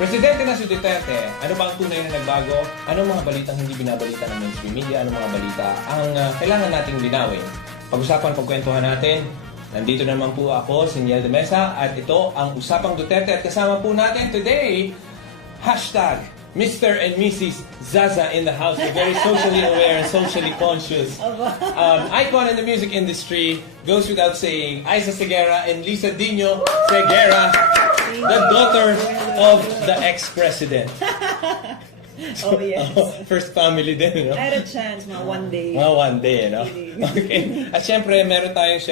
Presidente na si Duterte, ano ba ang tunay na nagbago? Anong mga balitang hindi binabalita ng mainstream media? Anong mga balita ang kailangan nating linawin? Pag-usapan, pagkwentuhan natin. Nandito naman po ako, Siniel de Mesa, at ito ang Usapang Duterte. At kasama po natin today, hashtag Mr. and Mrs. Zaza in the house. They're very socially aware and socially conscious. Icon in the music industry, goes without saying, Aiza Sueguerra and Lisa Dino Sueguerra, the daughter of the ex-president. So, yes. First family din, no? I had a chance, one day. One day, no? Okay. At syempre, meron tayong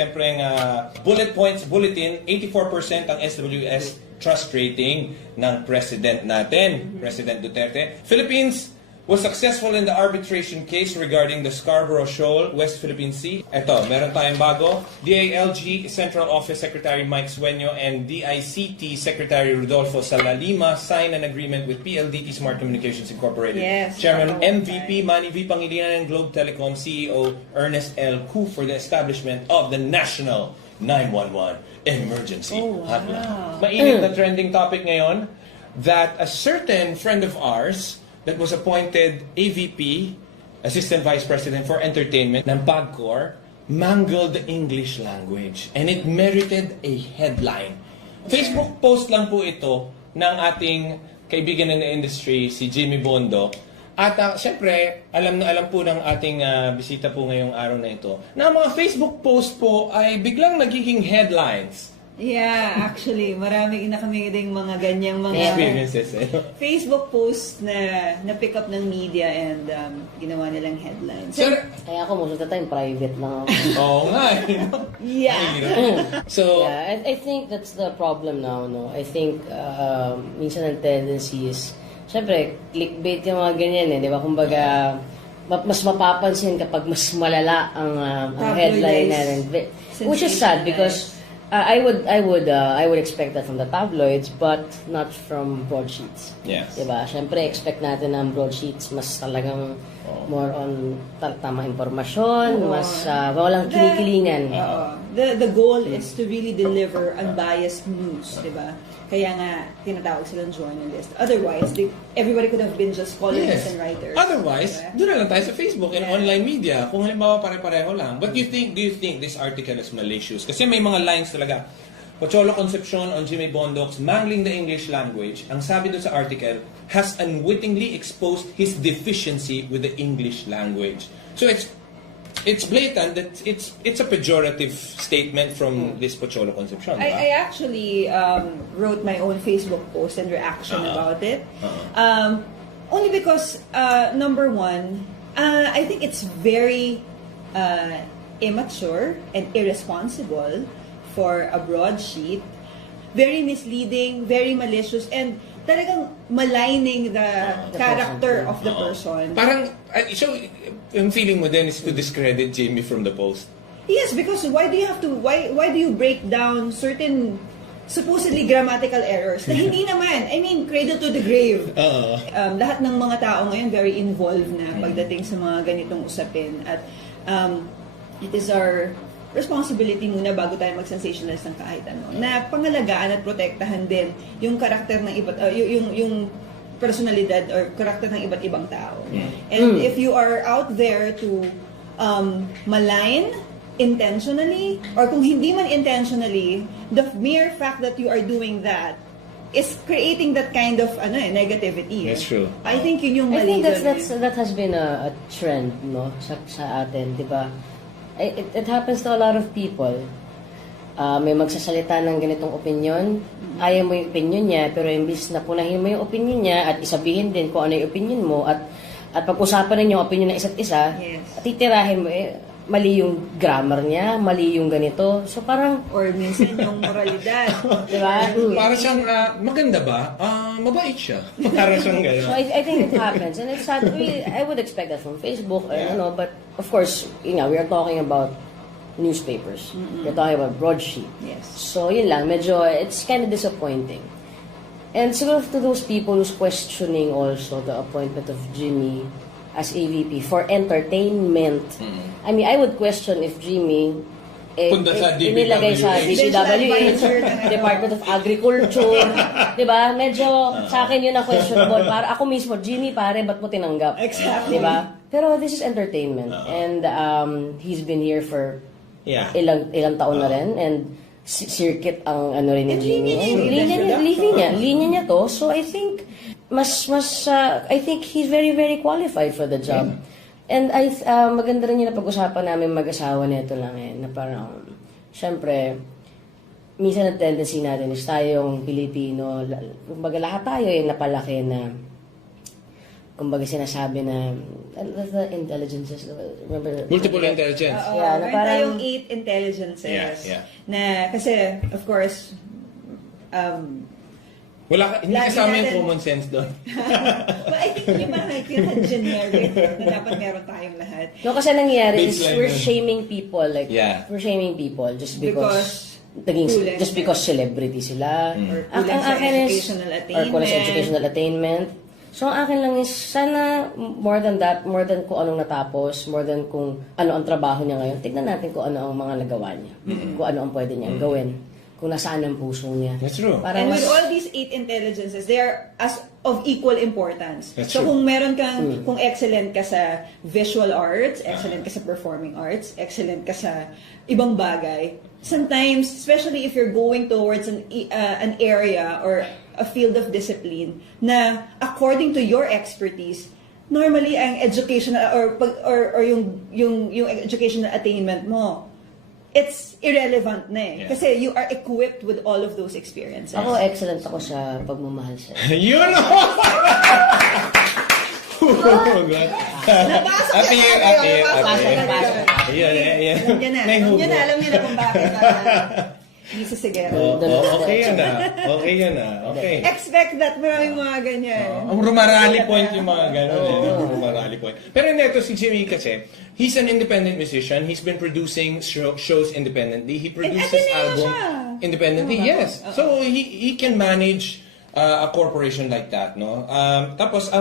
bullet points, bulletin, 84% ang SWS trust rating ng president natin, President Duterte. Philippines was successful in the arbitration case regarding the Scarborough Shoal, West Philippine Sea. Eto, meron tayong bago. DILG Central Office Secretary Mike Sueño and DICT Secretary Rodolfo Salalima signed an agreement with PLDT Smart Communications Incorporated. Yes. Chairman MVP Manny V. Pangilinan and Globe Telecom CEO Ernest L. Koo for the establishment of the National 911 Emergency Hotline. Mainit na trending topic ngayon that a certain friend of ours that was appointed AVP, Assistant Vice President for Entertainment ng PAGCOR, mangled the English language. And it merited a headline. Facebook post lang po ito ng ating kaibigan in the industry, si Jimmy Bondo. At syempre, alam na alam po ng ating bisita po ngayong araw na ito, na mga Facebook post po ay biglang nagiging headlines. Yeah, actually, marami na kami ding mga ganyang mga experiences. Facebook posts na pick up ng media and ginawa nilang headlines. Sir, kaya ako most of the time private lang ako. Oo nga. Yeah. So, yeah, I think that's the problem now, no? I think minsan ang tendency is, syempre, clickbait yung mga ganyan eh, di ba? Kumbaga, mas mapapansin kapag mas malala ang headline natin. Which is sad because I would expect that from the tabloids, but not from broadsheets. Yes. Diba? Siyempre, expect natin ang broadsheets mas talagang more on tama impormasyon, mas walang kinikilingan. The goal is to really deliver unbiased news, diba? Kaya nga, tinatawag silang journalist. Otherwise, everybody could have been just columnists and writers. Otherwise, diba? doon na lang tayo sa Facebook and online media. Kung halimbawa pare-pareho lang. But do you think this article is malicious? Kasi may mga lines talaga. Pocholo Concepcion on Jimmy Bondo's mangling the English language. Ang sabi doon sa article, has unwittingly exposed his deficiency with the English language. So it's blatant that it's a pejorative statement from this Pocholo Concepcion. I actually wrote my own Facebook post and reaction about it. Only because, number one, I think it's very immature and irresponsible for a broadsheet. Very misleading, very malicious, and talagang maligning the character of the person. Parang, so, yung feeling mo din is to discredit Jamie from the post. Yes, because why do you break down certain supposedly grammatical errors na hindi naman, I mean, cradle to the grave. Lahat ng mga tao ngayon very involved na pagdating sa mga ganitong usapin. At it is our responsibility muna bago tayo mag-sensationalize ng kahit ano, na pangalagaan at protektahan din yung karakter ng yung personalidad or karakter ng iba't ibang tao. And if you are out there to malign intentionally, or kung hindi man intentionally, the mere fact that you are doing that is creating that kind of negativity. That's true. I think yun yung mali. I think that has been a trend, no, sa atin, di ba? It happens to a lot of people. May magsasalita ng ganitong opinion, ayaw mo yung opinion niya, pero imbis na punahin mo yung opinion niya at isabihin din kung ano yung opinion mo at pag-usapan ninyo yung opinion ng isa't isa, at titirahin mo, mali yung grammar niya, mali yung ganito. So parang... Or minsan yung moralidad. Diba? Para siyang, maganda ba? Mabait siya. Para siyang gano'n. So I think it happens. And it's sad. I would expect that from Facebook, but of course, we are talking about newspapers. We're talking about broadsheet. Yes. So yun lang, medyo, it's kind of disappointing. And siguro to those people who's questioning also the appointment of Jimmy as AVP for entertainment. I mean, I would question if Jimmy Punta sa inilagay sa DPWH, Department of Agriculture, di ba? Medyo sa akin yun ang questionable. Para ako mismo, Jimmy, pare, ba't mo tinanggap? Exactly. Di ba? Pero this is entertainment. And he's been here for Yeah. ilang taon na rin. And circuit ang ano rin ni Jimmy. Linya niya to. So I think, I think he's very, very qualified for the job. And maganda rin yung napag-usapan namin mag-asawa nito lang na parang, syempre, minsan ang tendency natin is tayong Pilipino, kumbaga lahat tayo yung napalaki na, kumbaga sinasabi na, the intelligences, remember? Multiple intelligence. Yeah, na parang, tayong 8 intelligences. Yeah. Na, kasi, of course, Hindi lagi kasama yung natin- common sense doon. but I think yung parang generic na dapat meron tayong lahat. no, kasi nangyayari is Baseline we're yun. shaming people, like, Yeah. we're shaming people just Because because, kulang just because celebrity sila. Or Ang kulang sa akin is, educational or kulang sa attainment. educational attainment. So, ang akin lang is, sana more than that, more than kung anong natapos, more than kung ano ang trabaho niya ngayon, tignan natin kung ano ang mga nagawa niya. Kung ano ang pwede niyang gawin. Kung nasaan ang puso niya. That's true. Parang And with mas- all these 8 intelligences, they are as of equal importance. That's So true. kung meron kang, kung excellent ka sa visual arts, excellent ka sa performing arts, excellent ka sa ibang bagay, sometimes, especially if you're going towards an area or a field of discipline na according to your expertise, normally ang educational or yung educational attainment mo, it's irrelevant na eh. Yeah. Kasi you are equipped with all of those experiences. Ako, excellent ako sa pagmamahal sa Yun! Oh, God. Napasok Happy niya year, tayo, happy year, napasok happy niya year. tayo. Yeah. Alam niya na kung bakit hindi sa Sueguerra. Okay yun na. Okay. Expect that maraming mga ganyan. Ang rumarally point yung mga gano'n. Rumarally point. Pero neto si Jimmy kasi, he's an independent musician. He's been producing shows independently. He produces Ateneo album siya. independently. Yes. So he can manage a corporation like that, no? Tapos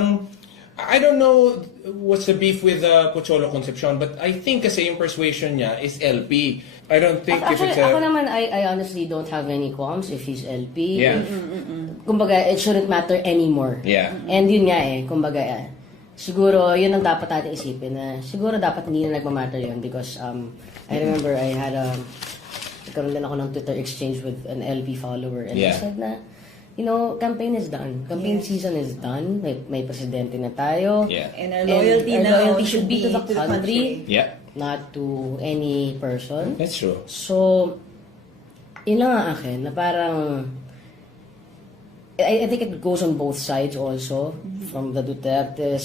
I don't know what's the beef with Pocholo Concepcion, but I think kasi yung persuasion niya is LP. I don't think if Actually, it's ako naman, I honestly don't have any qualms if he's LP. Yeah. Kumbaga, it shouldn't matter anymore. Yeah. And yun nga kumbaga, siguro, yun ang dapat natin isipin na siguro dapat hindi na nagmamatter yun because I remember I had nagkaroon din ako ng Twitter exchange with an LP follower and he said na, campaign is done. Campaign season is done. May presidente na tayo. Yeah. And our loyalty now should be to the country. Yeah. Not to any person. That's true. So, yun lang ang akin, na parang, I think it goes on both sides also, from the Duterte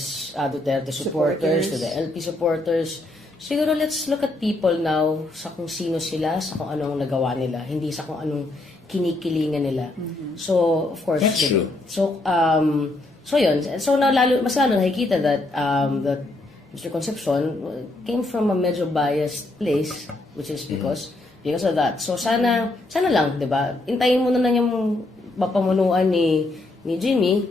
supporters to the LP supporters. Siguro, let's look at people now sa kung sino sila, sa kung anong nagawa nila, hindi sa kung anong kinikilingan nila. So, of course, That's true. So, yun. So, mas lalo nakikita that Mr. Concepcion came from a medyo biased place, which is because of that. So sana lang, 'di ba? Intayin mo na yung mapamunuan ni Jimmy.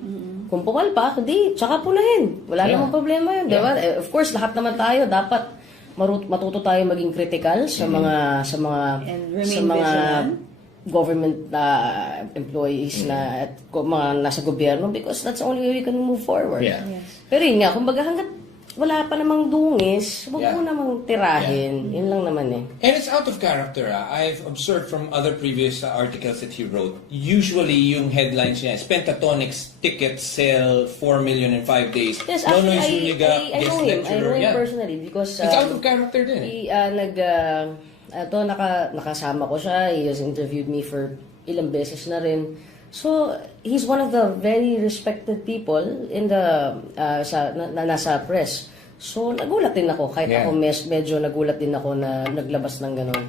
Kung pumalpak, di tsaka punahin. Wala namang problema 'yun, 'di ba? Of course, lahat naman tayo dapat matuto tayo maging critical sa mga And remain vigilant. government employees na at mga nasa gobyerno because that's the only way we can move forward. Yeah. Yes. Pero yun nga, kumbaga hanggat wala pa namang dungis, huwag mo namang tirahin. Yun lang naman eh. And it's out of character. I've observed from other previous articles that he wrote. Usually, yung headlines niya is Pentatonix tickets sell 4 million in 5 days. Yes, Nonoy actually, Zuniga, I guest know him. I lecturer. know him Yeah. personally because It's out of character din eh. nakasama ko siya. He has interviewed me for ilang beses na rin. So, he's one of the very respected people in the nasa press. So, nagulat din ako. Kahit ako medyo nagulat din ako na naglabas ng gano'n.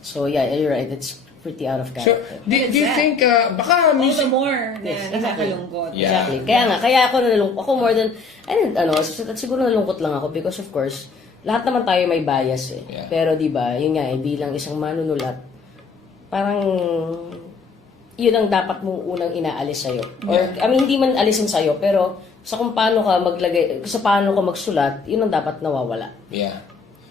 So, yeah, you're right. It's pretty out of So, character. do you think, baka All the music... more na Yes, exactly. nakakalungkot. Yeah. Exactly. Kaya ako nalulungkot. Ako more than, siguro nalungkot lang ako because of course, lahat naman tayo may bias eh. Yeah. Pero di ba, yun nga, bilang isang manunulat, parang yun ang dapat mong unang inaalis sa'yo. Or, I mean, hindi man alisin sa'yo, pero sa kung paano ka magsulat, yun ang dapat nawawala. Yeah.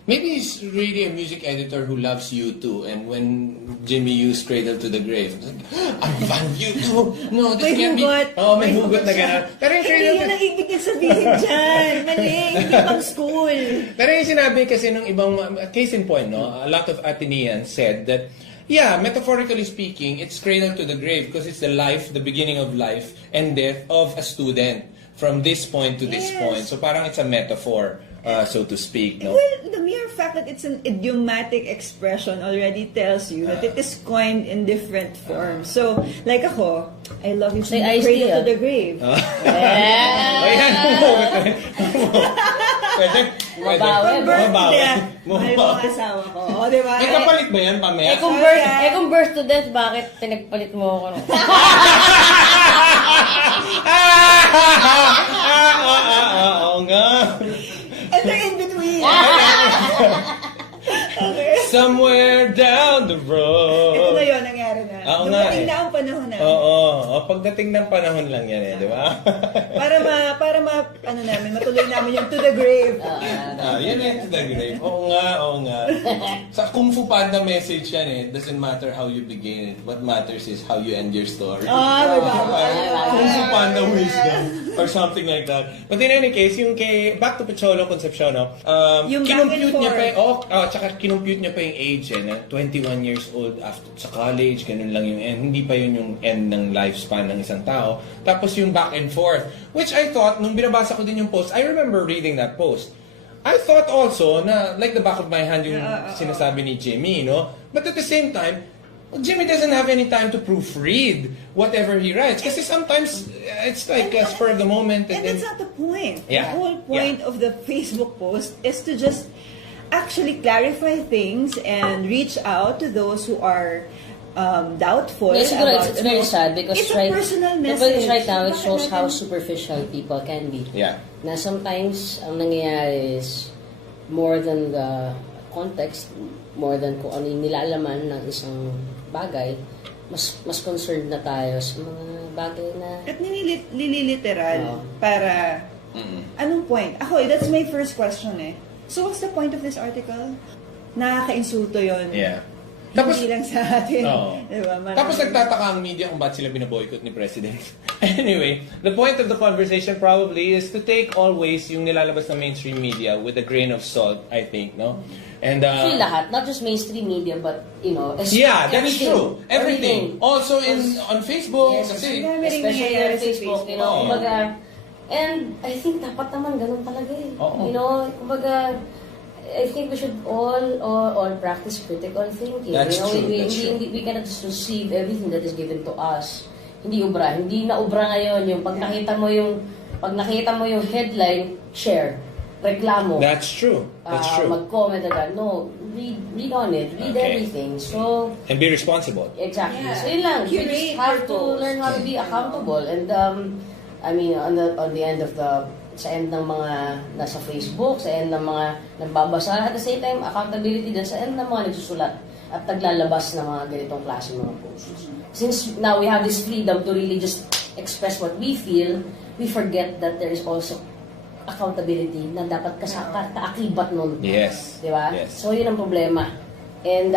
Maybe he's really a music editor who loves U2, and when Jimmy used Cradle to the Grave, he's like, I'm a fan of U2. No, this May can't be. hugot. Oh, may hugot na gano'n. Pero yung Cradle Hindi yun ang ibig niya sabihin dyan. Mali, hindi pang school. Pero yung sinabi kasi nung ibang, case in point, no, a lot of Athenians said that, yeah, metaphorically speaking, it's cradle to the grave because it's the life, the beginning of life and death of a student from this point to this point. So parang it's a metaphor, so to speak, no? Well, the mere fact that it's an idiomatic expression already tells you that it is coined in different forms. So, like ako, I love you from Say the iced cradle tea, to the grave. Ayan, pwede. Mabawi. Mabawi. Mahal ko ang asawa ko. O, di ba? May kapalit ba yan, Pamela? Kung birth to death, bakit pinagpalit mo ako? Oo nga. And they're in between. Okay. Somewhere down the road. Ito na yun, nangyari na. Oo nga Dumating eh. na ang panahon na. Oo. Pagdating ng panahon lang yan eh, di ba? Para ano namin, matuloy namin yung to the grave. Yan eh, to the grave. Oo nga. Sa Kung Fu Panda message yan eh. It doesn't matter how you begin it. What matters is how you end your story. Kung Fu Panda wisdom. Or something like that. But in any case, yung back to Picholo Concepcion, no? Yung kinumpute back and niya forth. tsaka kinumpute niya pa yung age eh, na 21 years old after sa college, ganun lang yung end. Hindi pa yun yung end ng lifespan ng isang tao. Tapos yung back and forth, which I thought, nung binabasa ko din yung post, I remember reading that post. I thought also na, like the back of my hand yung sinasabi ni Jimmy, no? But at the same time, Jimmy doesn't have any time to proofread whatever he writes. Kasi sometimes, it's like a spur of the moment. And that's not the point. Yeah. The whole point of the Facebook post is to just actually clarify things and reach out to those who are doubtful Yes, siguro about it's very sad because it's a personal message. Because right now it shows how superficial people can be. Yeah. Na sometimes ang nangyayari is more than the context, more than kung ano yung nilalaman ng isang bagay, mas concerned na tayo sa mga bagay na At nililiteral para anong point? Ako, that's my first question eh. So what's the point of this article? Nakaka-insulto yun. Yeah. Hindi lang sa atin. Diba? Tapos nagtataka ang media kung ba't sila binaboycott ni President. Anyway, the point of the conversation probably is to take always yung nilalabas ng mainstream media with a grain of salt, I think, no? And actually lahat, not just mainstream media, but yeah, that's true. Everything. Also on Facebook, yes, kasi especially on Facebook, Oh. kumbaga, and I think dapat naman ganun talaga eh. Kumbaga, I think we should all practice critical thinking. That's true. We cannot just receive everything that is given to us. Hindi na ubra ngayon yung pag nakita mo yung headline, share, reklamo. That's true. Mag-comment agad. No, read on it. Read everything. So and be responsible. Exactly. Yeah. So yun lang. You Curate just have to your posts. learn how to be accountable. And I mean, on the end of sa end ng mga nasa Facebook, sa end ng mga nagbabasa, at the same time, accountability din sa end ng mga nagsusulat at naglalabas ng mga ganitong klase ng mga posts. Since now we have this freedom to really just express what we feel, we forget that there is also accountability na dapat kaakibat nun. Yes. Diba? Yes. So yun ang problema. And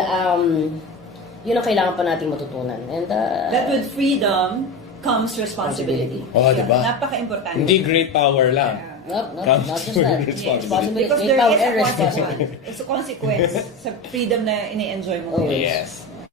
yun ang kailangan pa nating matutunan. And That with freedom comes responsibility. Diba? Napaka-importante. Hindi great power lang. not Comes just to that. responsibility. Because Great there power is a and responsibility. consequence. It's a consequence sa freedom na ini-enjoy mo. Oh, Yes.